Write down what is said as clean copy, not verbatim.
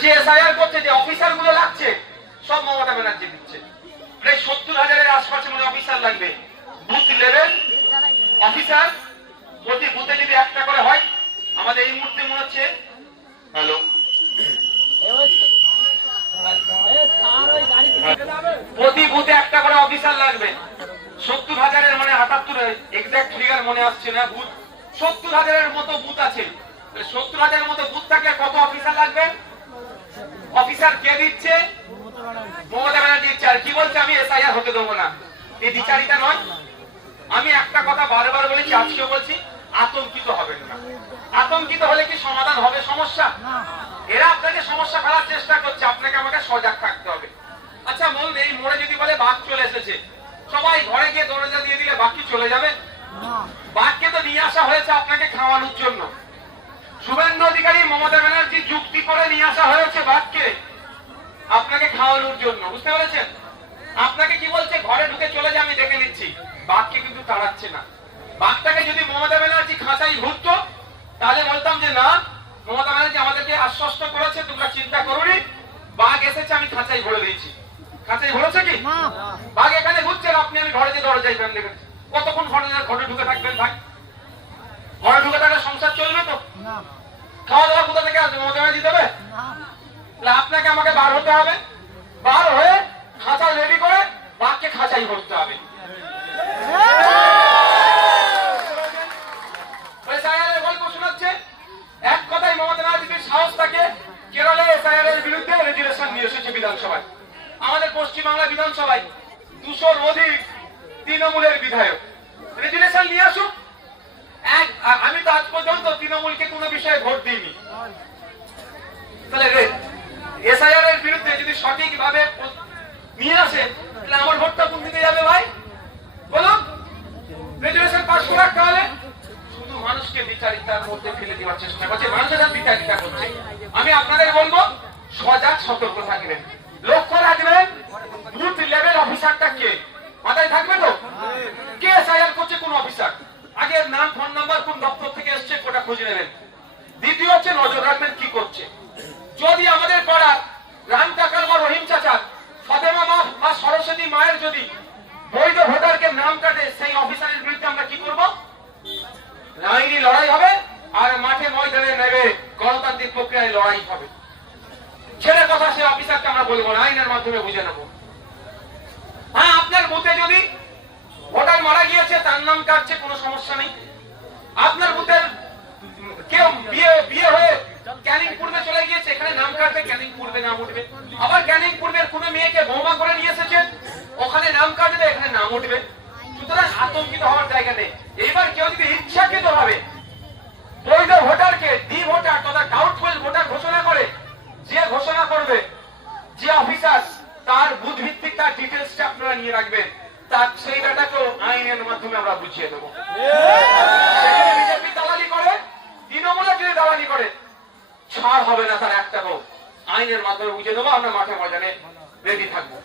যে এসআইআর করছে, যে অফিসার গুলো লাগছে, সব মমতা ব্যানার্জি দিচ্ছে। প্রায় 70,000-এর আশপাশে মনে অফিসার লাগবে। বুথ লেভেল অফিসার প্রতি বুথে যদি একটা করে হয়, আমাদের এই মুহূর্তে মনে হচ্ছে হ্যালো প্রতি বুথে একটা করে অফিসার লাগবে। 70,000-এর মানে 78 এক্সাক্ট ফিগার মনে আসছে না, বুথ 70,000-এর মতো বুথ আছে। 70,000-এর মতো বুথ থাকলে কত অফিসার লাগবে? অফিসার কে দিচ্ছে? মমতা ব্যানার্জি দিচ্ছে। আর কি বলছে? আমি এসআইআর হতে দেবো না। এই বিচারিতা নয়। আমি একটা কথা বারবার বলেছি, আজকেও বলছি, আতঙ্কিত হবেন না। আতঙ্কিত হলে কি সমাধান হবে সমস্যা? এরা আপনাকে সমস্যা ফেলার চেষ্টা করছে, আপনাকে আমাকে সজাগ থাকতে হবে। আচ্ছা বলুন, এই মোড়ে যদি বলে বাঘ চলে এসেছে, সবাই ঘরে গিয়ে দরজা দিয়ে দিলে বাঘ কি চলে যাবে? বাঘকে তো নিয়ে আসা হয়েছে আপনাকে খাওয়ানোর জন্য। শুভেন্দু অধিকারী, মমতা ব্যানার্জি যুক্তি করে নিয়ে আসা হয়েছে বাঘকে আপনাকে খাওয়ানোর জন্য, বুঝতে পেরেছেন? আপনাকে কি বলছে? ঘরে ঢুকে চলে যা, আমি দেখে নিচ্ছি। বাঘকে কিন্তু তাড়াচ্ছে না। বাঘটাকে যদি মমতা ব্যানার্জি খাঁচাই ঘুরতো, তাহলে বলতাম যে না, মমতা ব্যানার্জি আমাদেরকে আশ্বস্ত করেছে, তোমরা চিন্তা করোনি, বাঘ এসেছে, আমি খাঁচাই ভরে দিয়েছি। খাঁচাই ভরেছে কি? বাঘ এখানে ঘুরছে, আপনি আমি ঘরে যে দরজায় ফ্যান দেখেন, কতক্ষণ ঘরে ঢুকে থাকবেন ভাই? ঘরে ঢুকে থাকলে সংসার চলবে তো? খাওয়া দাওয়া কোথা থেকে আসবে? মমতা ব্যানার্জি দেবে? আপনাকে আমাকে বার হতে হবে, বার হয়ে খাঁচা রেডি করে বাঘকে খাঁচাই ভরতে হবে। গল্প শোনাচ্ছে। এক কথায় মমতা ব্যানার্জির সাহস থাকে। কেরলে এসআইআর এর বিরুদ্ধে রেজুলেশন নিয়ে এসেছে বিধানসভায়। আমাদের পশ্চিমবাংলা বিধানসভায় 200-র অধিক তৃণমূলের বিধায়ক রেজুলেশন নিয়ে আসুক। আমি তো আজ পর্যন্ত তৃণমূলকে কোনো বিষয়ে ভোট দিইনি। তাহলে এসআইআর এর বিরুদ্ধে যদি সঠিকভাবে নিয়ে আসে, তাহলে আমার ভোটটা কোন দিকে যাবে ভাই? বলুন, রেজুলেশন পাস করে রাখতে হবে। শুধু মানুষকে বিচারিতার মধ্যে ফেলে দেওয়ার চেষ্টা করছে, মানুষের বিচারিতা করছে। আমি আপনাদের বলবো, সজাগ সতর্ক থাকবেন, লক্ষ্য রাখবেন। বুথ লেভেল অফিসারটা কে? মাথায় থাকবে তো? কে এসআইআর করছে? কোন অফিসার? আগে নাম, ফোন নাম্বার, কোন দপ্তর থেকে এসছে, ওটা খুঁজে নেবেন। দ্বিতীয় হচ্ছে নজর রাখবেন কি করছে। যদি আমাদের পাড়ার রাম কাকার বা রহিম চাচার, ফাতেমা মা বা সরস্বতী মায়ের যদি বৈধ ভোটারকে নাম কাটে, সেই অফিসারের বিরুদ্ধে আমরা কি করব? আইনি লড়াই হবে, আর মাঠে ময়দানে নেবে গণতান্ত্রিক প্রক্রিয়ায় লড়াই হবে। ছেলে কথা সে অফিসারকে আমরা বলবো না, আইনের মাধ্যমে বুঝে নেবো। হ্যাঁ, আপনার বুথে যদি ভোটার মারা গিয়েছে, তার নাম কাটছে, কোনো সমস্যা নেই। আপনার বুথের কেউ বিয়ে হয়ে ক্যানিং পূর্বে চলে গিয়েছে, এখানে নাম কাটবে, ক্যানিং পূর্বে নাম উঠবে। আবার ক্যানিং পূর্বের কোনো মেয়েকে বৌমা করে নিয়ে এসেছেন, ওখানে নাম কাটবে, এখানে নাম উঠবে। সুতরাং আতঙ্কিত হওয়ার জায়গা নেই। এইবার কেউ যদি ইচ্ছাকৃত ভাবে বৈধ ভোটারকে ডি ভোটার তথা ডাউটফুল ভোটার ঘোষণা করে, যে ঘোষণা করবে, যে অফিসার, তার বুথ ভিত্তিক তার ডিটেলসটা আপনারা নিয়ে রাখবেন। তার সেই ব্যাটাকেও আইনের মাধ্যমে আমরা বুঝিয়ে দেবো। বিজেপি দালালি করে, তৃণমূলে যদি দালালি করে, ছাড় হবে না তার একটাকেও। আইনের মাধ্যমে বুঝিয়ে দেবো। আমরা মাঠে ময়দানে রেডি থাকবো।